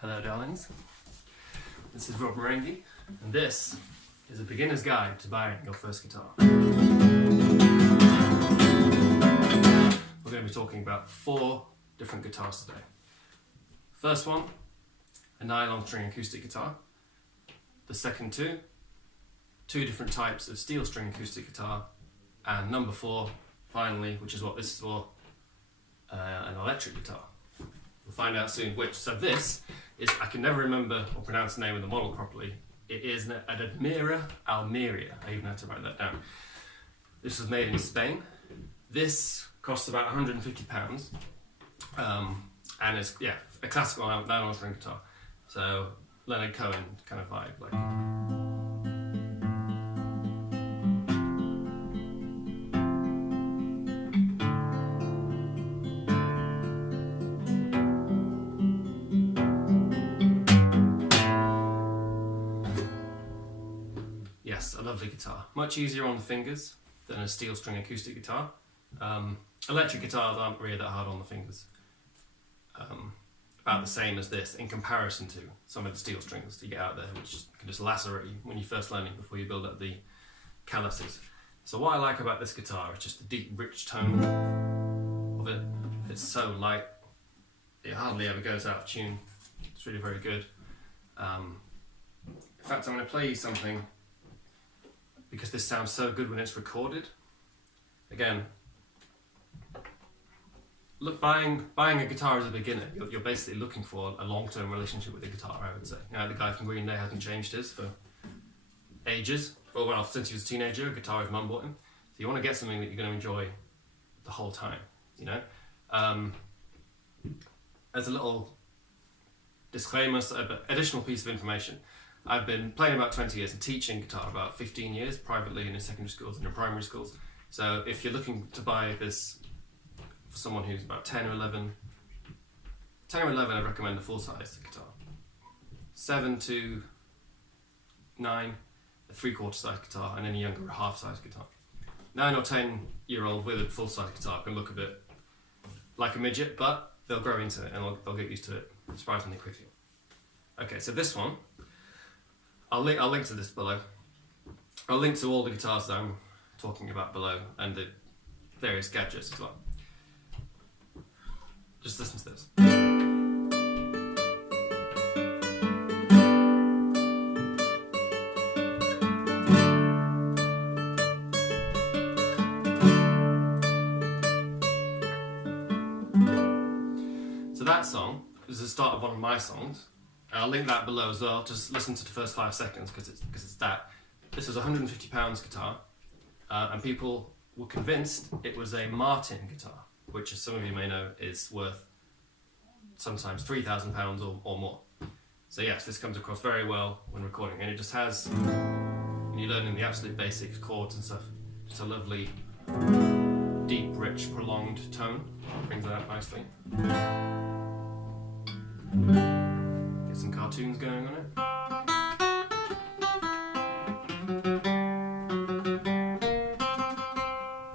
Hello darlings, this is Rob Merengue, and this is a beginner's guide to buying your first guitar. We're going to be talking about 4 different guitars today. First one, a nylon string acoustic guitar. The second two different types of steel string acoustic guitar. And number 4, finally, which is what this is for, an electric guitar. We'll find out soon which. So this is, I can never remember or pronounce the name of the model properly. It is an Admira Almeria. I even had to write that down. This was made in Spain. This costs about £150. And it's, yeah, a classical nylon string guitar. So Leonard Cohen kind of vibe. Like. Yes, a lovely guitar. Much easier on the fingers than a steel string acoustic guitar. Electric guitars aren't really that hard on the fingers. About the same as this in comparison to some of the steel strings that you get out there, which can just lacerate you when you're first learning before you build up the calluses. So what I like about this guitar is just the deep, rich tone of it. It's so light, it hardly ever goes out of tune. It's really very good. In fact, I'm going to play you something because this sounds so good when it's recorded. Again, look, buying a guitar as a beginner, you're basically looking for a long-term relationship with the guitar, I would say. You know, the guy from Green Day hasn't changed his for ages. Well, since he was a teenager, a guitar his mum bought him. So you want to get something that you're going to enjoy the whole time, you know? As a little disclaimer, additional piece of information. I've been playing about 20 years and teaching guitar about 15 years, privately and in secondary schools and in primary schools. So if you're looking to buy this for someone who's about 10 or 11, I'd recommend a full-size guitar. 7 to 9, a 3/4 size guitar, and then a younger, a half-size guitar. 9 or 10-year-old with a full-size guitar can look a bit like a midget, but they'll grow into it and they'll get used to it surprisingly quickly. Okay, so this one, I'll link to this below. I'll link to all the guitars that I'm talking about below and the various gadgets as well. Just listen to this. So that song is the start of one of my songs. And I'll link that below as well. Just listen to the first 5 seconds because it's that. This was a £150 guitar, and people were convinced it was a Martin guitar, which, as some of you may know, is worth sometimes £3,000 or more. So yes, this comes across very well when recording, and it just has, when you're learning the absolute basics, chords and stuff, just a lovely, deep, rich, prolonged tone. Brings it out nicely. Get some cartoons going on it.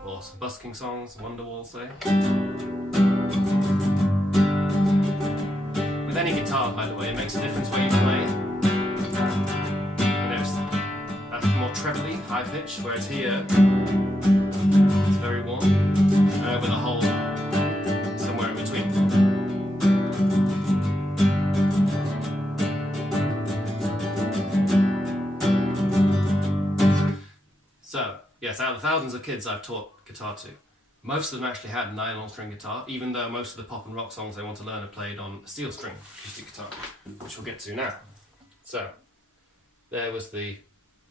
Or some busking songs, Wonderwall say. With any guitar, by the way, it makes a difference where you play. You know, that's more trebly, high pitch, whereas here it's very warm, with a hole somewhere in between. So, yes, out of the thousands of kids I've taught guitar to, most of them actually had a nylon string guitar, even though most of the pop and rock songs they want to learn are played on a steel string acoustic guitar, which we'll get to now. So, there was the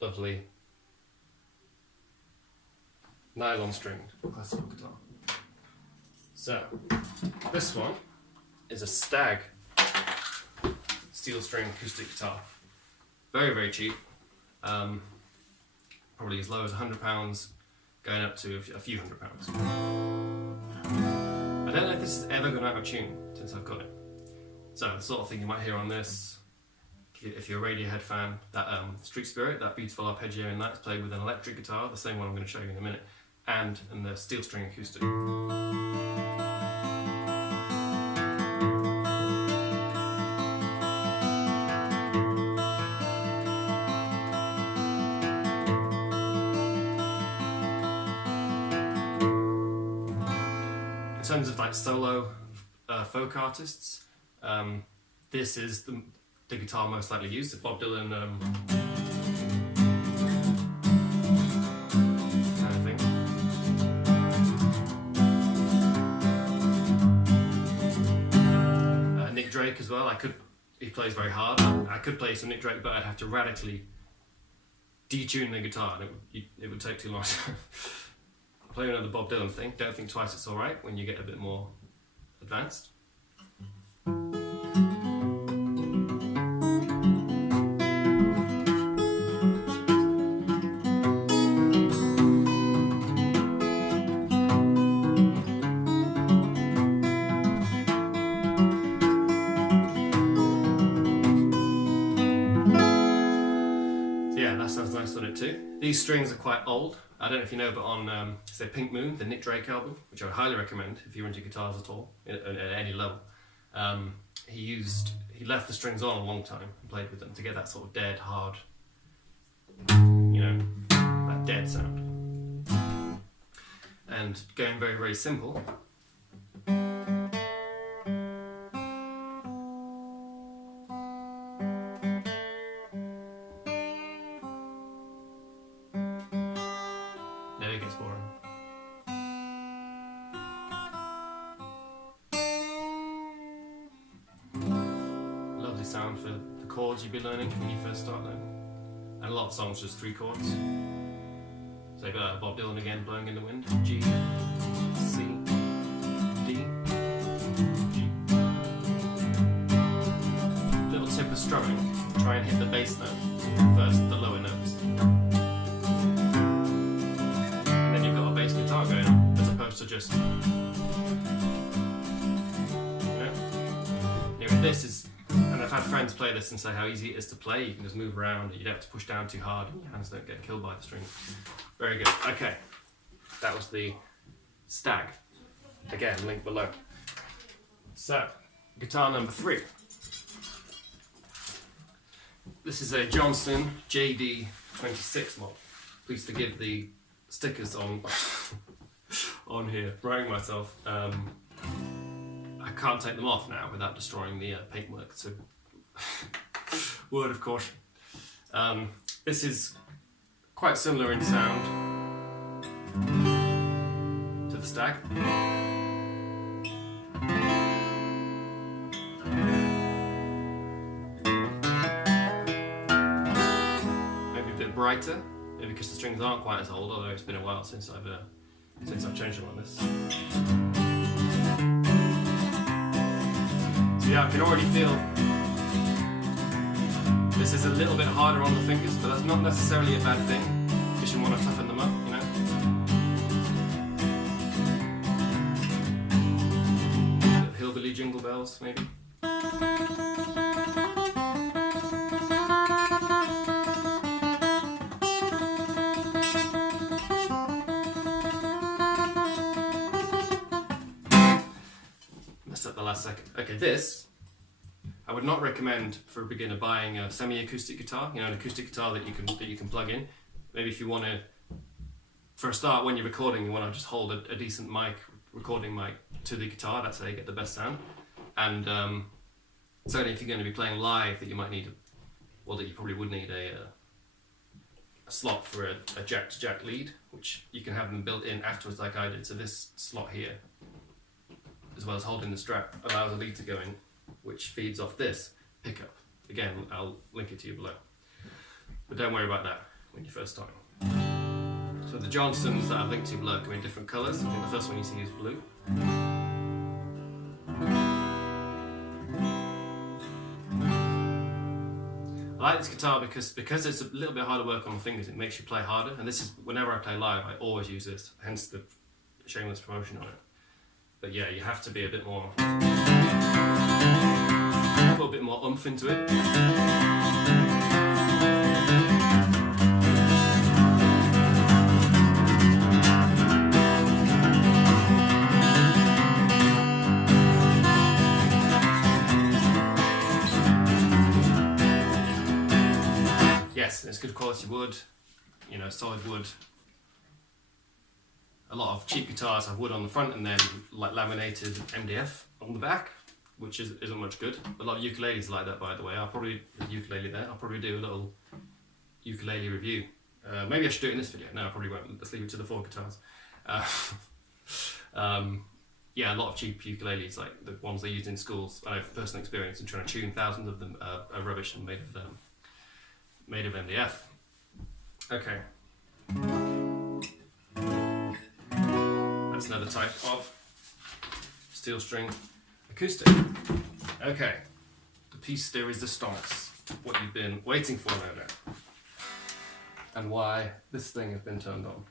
lovely nylon stringed classical guitar. So, this one is a Stag steel string acoustic guitar. Very, very cheap. Probably as low as £100, going up to a few £100s. I don't know if this is ever gone out of tune since I've got it. So the sort of thing you might hear on this, if you're a Radiohead fan, that Street Spirit, that beautiful arpeggiating that's played with an electric guitar, the same one I'm going to show you in a minute, and the steel string acoustic. terms of like solo folk artists, this is the guitar most likely used. Bob Dylan kind of thing. Nick Drake as well. He plays very hard. I could play some Nick Drake, but I'd have to radically detune the guitar, and it would take too long. I'll play another Bob Dylan thing. Don't think twice, it's alright, when you get a bit more advanced. Sounds nice on it too. These strings are quite old. I don't know if you know, but on say Pink Moon, the Nick Drake album, which I would highly recommend if you're into guitars at all, at any level, he left the strings on a long time and played with them to get that sort of dead, hard, that dead sound. And going very, very simple. It gets boring. Lovely sound for the chords you'd be learning when you first start learning. And a lot of songs just 3 chords. So you've got Bob Dylan again, Blowing in the Wind. G, C, D, G. Little tip of strumming. Try and hit the bass note first, the lower notes. Going on, as opposed to just this is, and I've had friends play this and say how easy it is to play. You can just move around, you don't have to push down too hard, and your hands don't get killed by the strings. Very good. Okay, that was the Stag. Again, link below. So, guitar number 3. This is a Johnson JD26 mod. Please forgive the stickers on here, writing myself. I can't take them off now without destroying the paintwork, so word of caution. This is quite similar in sound to the Stag. Maybe a bit brighter. Maybe because the strings aren't quite as old, although it's been a while since I've changed them on this. So yeah, I can already feel this is a little bit harder on the fingers, but that's not necessarily a bad thing, because you want to toughen them up, Hillbilly Jingle Bells, maybe. At the last second. Okay, this I would not recommend for a beginner buying a semi-acoustic guitar. An acoustic guitar that you can plug in. Maybe if you want to, for a start, when you're recording, you want to just hold a decent recording mic to the guitar. That's how you get the best sound. And certainly, if you're going to be playing live, that you might need, that you probably would need a slot for a jack-to-jack lead, which you can have them built in afterwards, like I did. So this slot here, as well as holding the strap, allows the lead to go in, which feeds off this pickup. Again, I'll link it to you below. But don't worry about that when you're first starting. So the Johnsons that I've linked to you below come in different colours. I think the first one you see is blue. I like this guitar because it's a little bit harder work on the fingers. It makes you play harder, and this is, whenever I play live, I always use this, hence the shameless promotion on it. But yeah, you have to be a little bit more oomph into it. Yes, it's good quality wood, solid wood. A lot of cheap guitars have wood on the front and then like laminated MDF on the back, which isn't much good. A lot of ukuleles are like that, by the way. I'll probably do a little ukulele review. Maybe I should do it in this video. No, I probably won't. Let's leave it to the 4 guitars. Yeah, a lot of cheap ukuleles, like the ones they used in schools, I know from personal experience, and trying to tune thousands of them are rubbish and made of MDF. Okay. That's another type of steel string acoustic. Okay. The piece de resistance, what you've been waiting for now, and why this thing has been turned on.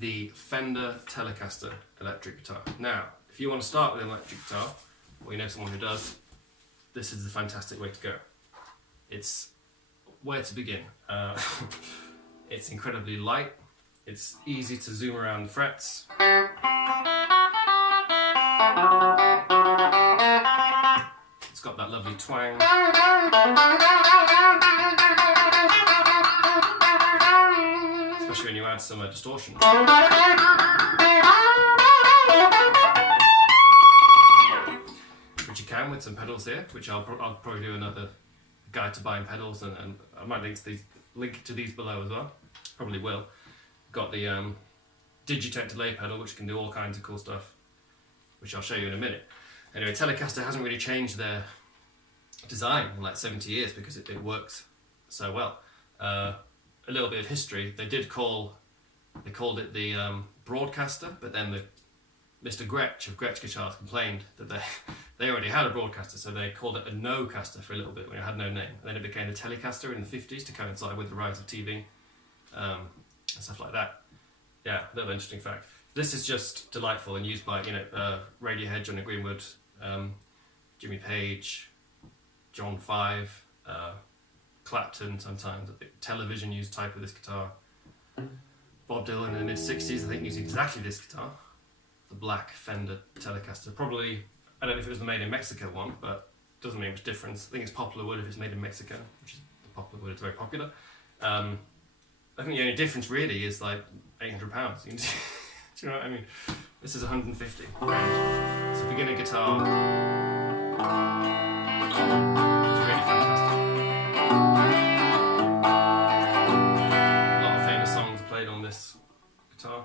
The Fender Telecaster electric guitar. Now, if you want to start with an electric guitar, or you know someone who does, this is the fantastic way to go. It's where to begin. It's incredibly light, it's easy to zoom around the frets. It's got that lovely twang. Especially when you add some distortion. Which you can with some pedals here, which I'll probably do another guide to buying pedals, and I might link to these below as well. Probably will. Got the Digitech delay pedal, which can do all kinds of cool stuff, which I'll show you in a minute. Anyway, Telecaster hasn't really changed their design in like 70 years because it works so well. A little bit of history. They called it the Broadcaster, but then Mr. Gretsch of Gretsch Guitars complained that they already had a Broadcaster, so they called it a No-caster for a little bit when it had no name. And then it became the Telecaster in the 50s to coincide with the rise of TV and stuff like that. Yeah, a little interesting fact. This is just delightful and used by Radiohead, Johnny Greenwood, Jimmy Page, John Five, Clapton sometimes. I think Television used type of this guitar. Bob Dylan in the mid-60s I think used exactly this guitar, the black Fender Telecaster. Probably, I don't know if it was the made in Mexico one, but it doesn't make much difference. I think it's poplar wood if it's made in Mexico, which is poplar wood, it's very popular. I think the only difference really is like £800. Do you know what I mean? This is 150. It's a beginner guitar. It's really fantastic. A lot of famous songs are played on this guitar.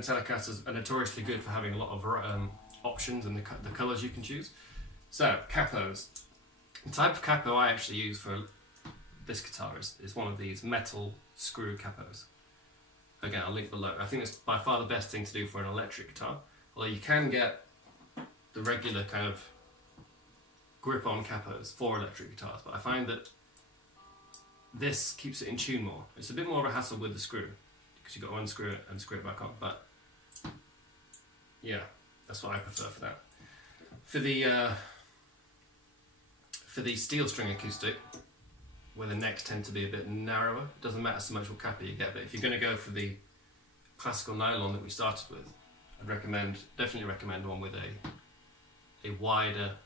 Telecasters are notoriously good for having a lot of options and the colours you can choose. So, CAPOs. The type of capo I actually use for this guitar is one of these metal screw capos. Again, I'll link below. I think it's by far the best thing to do for an electric guitar. Although you can get the regular kind of grip-on capos for electric guitars, but I find that this keeps it in tune more. It's a bit more of a hassle with the screw, because you've got to unscrew it and screw it back on, but yeah, that's what I prefer for that. For the steel string acoustic, where the necks tend to be a bit narrower, it doesn't matter so much what capo you get, but if you're going to go for the classical nylon that we started with, I'd definitely recommend one with a wider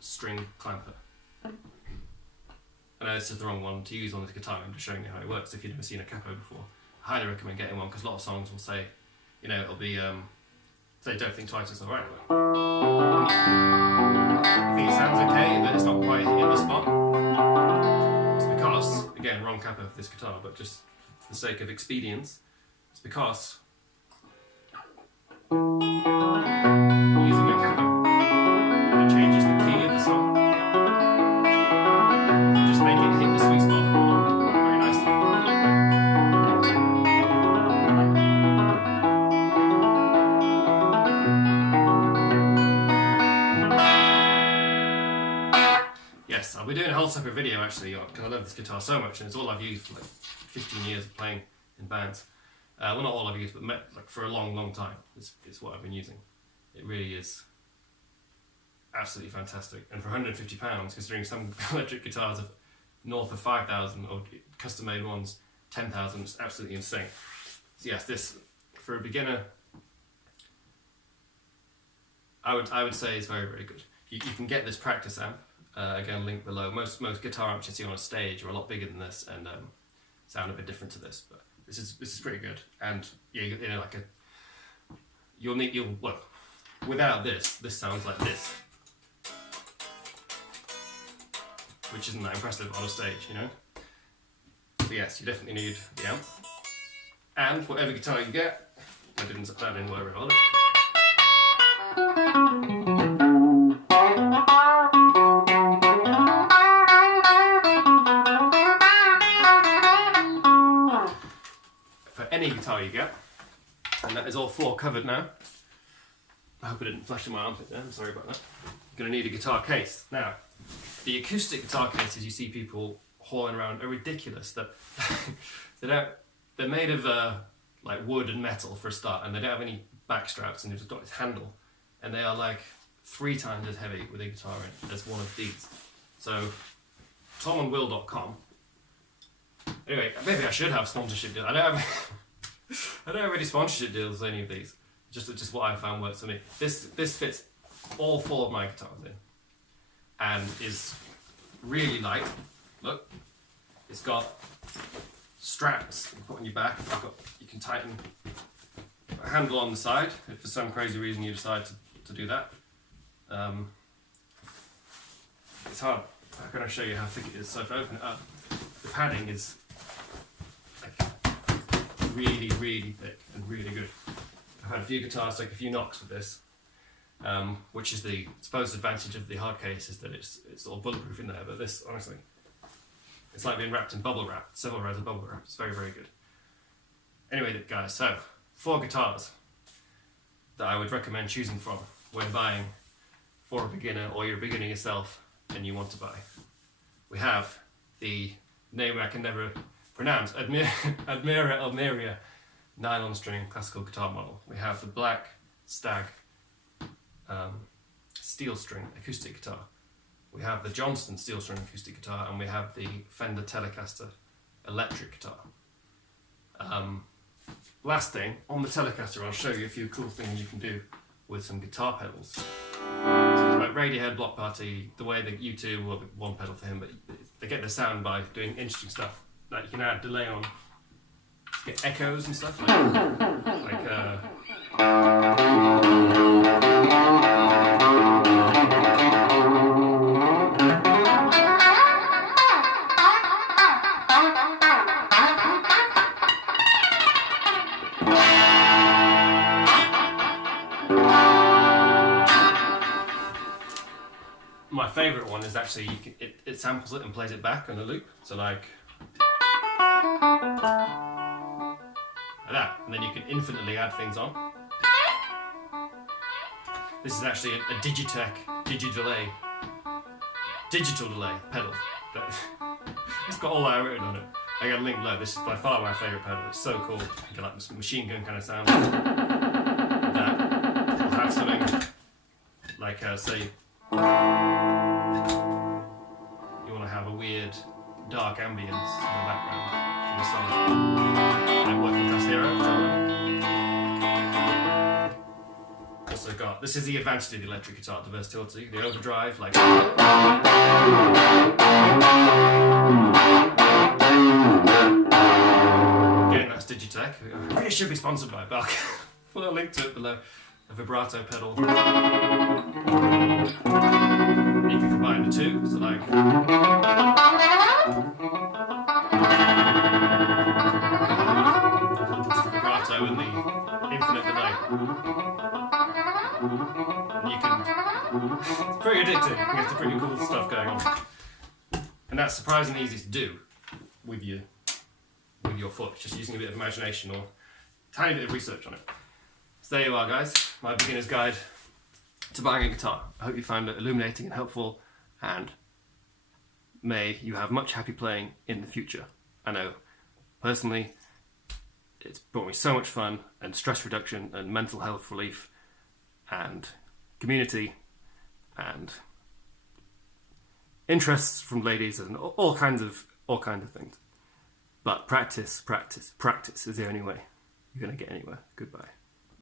string clamper. I know this is the wrong one to use on the guitar, I'm just showing you how it works if you've never seen a capo before. I highly recommend getting one because a lot of songs will say, it'll be, say Don't Think Twice, it's alright. I think it sounds okay, but it's not quite in the spot. It's because, again, wrong capo for this guitar, but just for the sake of expedience, it's because using a capo, it changes the key of the song. Just make it hit the sweet spot very nicely. Yes, I'll be doing a whole separate video actually, because I love this guitar so much and it's all I've used for like 15 years of playing in bands. Well, not all I've used, but like for a long, long time. It's what I've been using. It really is absolutely fantastic. And for £150, considering some electric guitars are north of 5,000 or custom made ones 10,000, it's absolutely insane. So yes, this for a beginner, I would say is very, very good. You can get this practice amp, again linked below. Most guitar amps you see on a stage are a lot bigger than this and sound a bit different to this, but this is pretty good. And yeah, you know, like well, without this sounds like this, which isn't that impressive on a stage, you know. So yes, you definitely need the amp, and whatever guitar you get, I didn't worry about it. For any guitar you get, and that is all four covered now. I hope I didn't flash in my armpit there, I'm sorry about that. You're going to need a guitar case. Now, the acoustic guitar cases you see people hauling around are ridiculous. That they're made of like wood and metal for a start, and they don't have any back straps, and they've just got this handle, and they are like 3 times as heavy with a guitar in as one of these. So, tomandwill.com. Anyway, maybe I should have sponsorship deals. I don't have any sponsorship deals with any of these. Just what I found works for me. This fits all 4 of my guitars in, and is really light. Look, it's got straps you put on your back. You can tighten a handle on the side if for some crazy reason you decide to do that. It's hard. I'm going to show you how thick it is. So if I open it up, the padding is like really, really thick and really good. I've had a few guitars take a few knocks with this, which is the supposed advantage of the hard case, is that it's all bulletproof in there. But this, honestly, it's like being wrapped in bubble wrap, several rows of bubble wrap. It's very, very good. Anyway, guys, so 4 guitars that I would recommend choosing from when buying for a beginner, or you're a beginner yourself and you want to buy. We have the name I can never pronounce, Almeria nylon string classical guitar model. We have the black Stag steel string acoustic guitar. We have the Johnston steel string acoustic guitar, and we have the Fender Telecaster electric guitar. Last thing, on the Telecaster, I'll show you a few cool things you can do with some guitar pedals. So like Radiohead, Block Party, the way that U2, well, one pedal for him, but they get the sound by doing interesting stuff. Like you can add delay on, get echoes and stuff my favourite one is actually it samples it and plays it back on a loop. So like that, and then you can infinitely add things on. This is actually a Digitech digital delay pedal. It's got all that written on it. I got a link below. This is by far my favourite pedal. It's so cool. You get like this machine gun kind of sound. That will have something like say you want to have a weird dark ambience in the background from the song. Like Working Class Hero. Also got, this is the advantage of the electric guitar, the versatility, the overdrive, like again, that's Digitech. I really should be sponsored by it, but I'll put a link to it below. A vibrato pedal. You can combine the two, so like vibrato and the infinite delay. And you can, it's pretty addictive. You get some pretty cool stuff going on. And that's surprisingly easy to do with your foot, just using a bit of imagination or a tiny bit of research on it. So there you are, guys, my beginner's guide to buying a guitar. I hope you found it illuminating and helpful, and may you have much happy playing in the future. I know, personally, it's brought me so much fun and stress reduction and mental health relief, and community and interests from ladies and all kinds of things. But practice is the only way you're going to get anywhere. Goodbye.